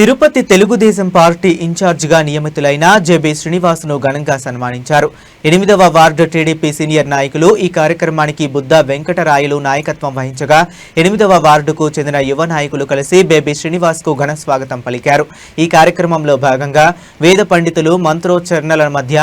Tirupati Telugu Desam party ఇన్ఛార్జిగా నియమితులైన JB శ్రీనివాస్ను ఘనంగా సన్మానించారు. 8వ వార్డు టీడీపీ సీనియర్ నాయకులు ఈ కార్యక్రమానికి బుద్ధ వెంకటరాయలు నాయకత్వం వహించగా 8వ వార్డుకు చెందిన యువ నాయకులు కలిసి బేబీ శ్రీనివాస్కు ఘన స్వాగతం పలికారు. ఈ కార్యక్రమంలో భాగంగా వేద పండితులు మంత్రోచ్చరణల మధ్య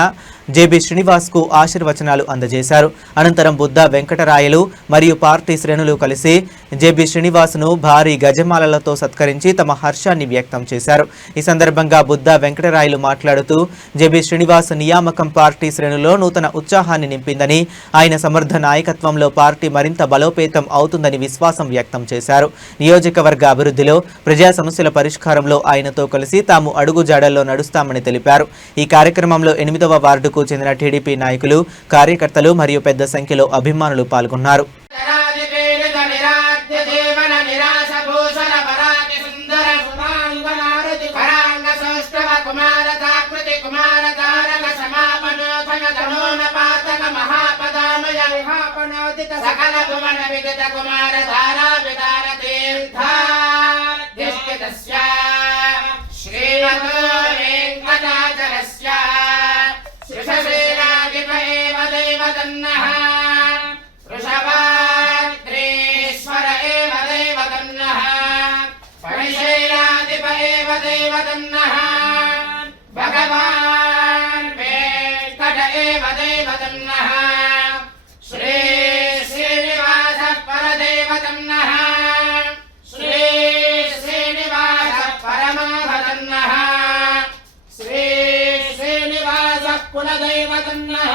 జెబి శ్రీనివాస్కు ఆశీర్వచనాలు అందజేశారు. అనంతరం బుద్ధ వెంకటరాయలు మరియు పార్టీ శ్రేణులు కలిసి జెబి శ్రీనివాస్ను భారీ గజమాలలతో సత్కరించి తమ హర్షాన్ని వ్యక్తం చేశారు. ఈ సందర్భంగా బుద్ధ వెంకటరాయలు మాట్లాడుతూ జెబి శ్రీనివాస్ నియామకం పార్టీ శ్రేణుల్లో నూతన ఉత్సాహాన్ని నింపిందని, ఆయన సమర్థ నాయకత్వంలో పార్టీ మరింత బలోపేతం అవుతుందని విశ్వాసం వ్యక్తం చేశారు. నియోజకవర్గ అభివృద్ధిలో, ప్రజా సమస్యల పరిష్కారంలో ఆయనతో కలిసి తాము అడుగుజాడల్లో నడుస్తామని తెలిపారు. ఈ కార్యక్రమంలో 8వ వార్డుకు చెందిన టీడీపీ నాయకులు, కార్యకర్తలు మరియు పెద్ద సంఖ్యలో అభిమానులు పాల్గొన్నారు. भगवान् वेङ्कट एव देवतन्नः श्री श्रीनिवासः परदेवतन्नः श्री श्रीनिवासः परमाभतन्नः श्री श्रीनिवासः कुलदैवतन्नः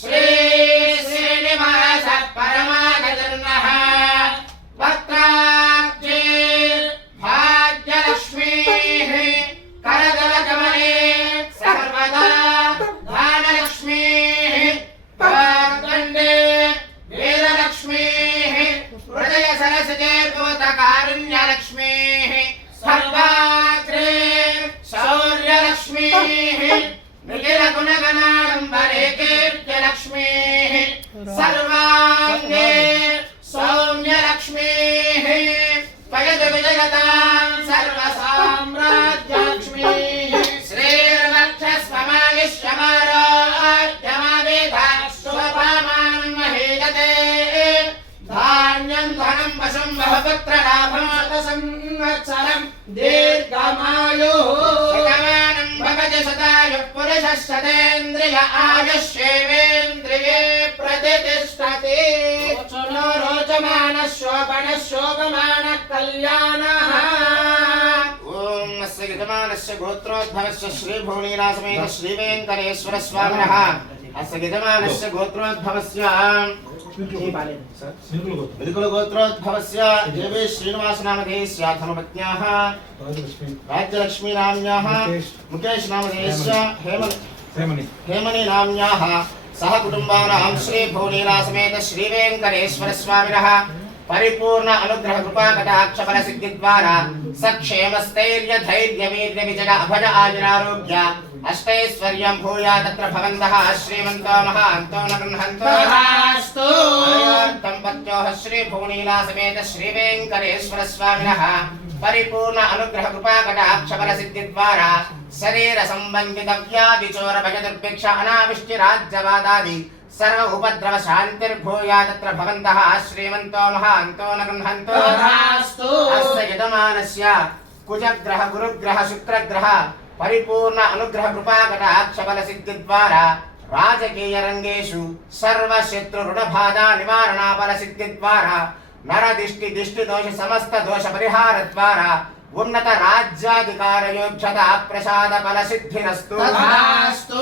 श्री श्रीनिवासः परमागतन्नः वक्त्राब्जे भाग्यलक्ष्मीः करदलकमले सर्वदा धनलक्ष्मीः वाग्दण्डे वीरलक्ष्मीः हृदय सरसते भूतकारुण्यलक्ष्मीः सर्वाग्रे शौर्यलक्ष्मीः निखिलगुणगणाडम्बरे कीर्त्यलक्ष्मीः सर्वाङ्गे सौम्यलक्ष्मीः पयतु विजयतां सर्वसाम्राज्यलक्ष्मीः श्रीर्वक्षस्वमायुष्यमारोग्यमावेधाश्वपामानं महीयते धान्यं धनं वशं बहुपुत्रलाभं दीर्घमायुः शतमानं भवति शतायुः पुरुषः शतेन्द्रिय आयुष्येवेन्द्रिये प्रतिष्ठति रोचमानः शोभनः शोभमानः कल्याणः यजमानस्य गोत्रोद्भवस्य श्री भुवनीनासमेत श्री वेंकटेश्वर स्वामिनः अस्य यजमानस्य गोत्रोद्भवस्य मिलकुल गोत्रोद्भवस्य जबि श्रीनिवास नामधेयस्य धर्मपत्न्याः राज्यलक्ष्मी नाम्न्याः मुकेश नामधेयस्य हेमनी नाम्न्याः सह कुटुम्बानां श्री भुवनीनासमेत श्री वेंकटेश्वर स्वामिनः परिपूर्ण अनुग्रह कृपा कटाक्ष फल सिद्धि द्वारा सक्षेम स्थैर्य धैर्य वीर्य विजय अभय आयुरारोग्य अष्टैश्वर्यं भूया तत्र भवन्तः श्रीमन्तो महान्तो न गृह्णन्तो तथास्तु दम्पत्योः श्री भुवनीला समेत श्री वेंकटेश्वर स्वामिनः परिपूर्ण अनुग्रह कृपा कटाक्ष फल सिद्धि द्वारा शरीर संबंधित व्याधि चोर भय दुर्भिक्ष अनाविष्टि राज्यवादादि सर्व उपद्रव शांतिर्भूया तत्र भवन्तः श्रीमन्तो महान्तो न गृह्णन्तो तथास्तु अस्य यजमानस्य कुजग्रह गुरुग्रह शुक्रग्रह परिपूर्ण अनुग्रह कृपा कटाक्ष फल सिद्धि द्वारा राजकीय रंगेषु सर्व शत्रु ऋण बाधा निवारणा फल सिद्धि द्वारा नर दिष्टि दिष्टि दोष समस्त दोष परिहार द्वारा उन्नत राज्याधिकार योग्यता प्रसाद फल सिद्धिरस्तु तथास्तु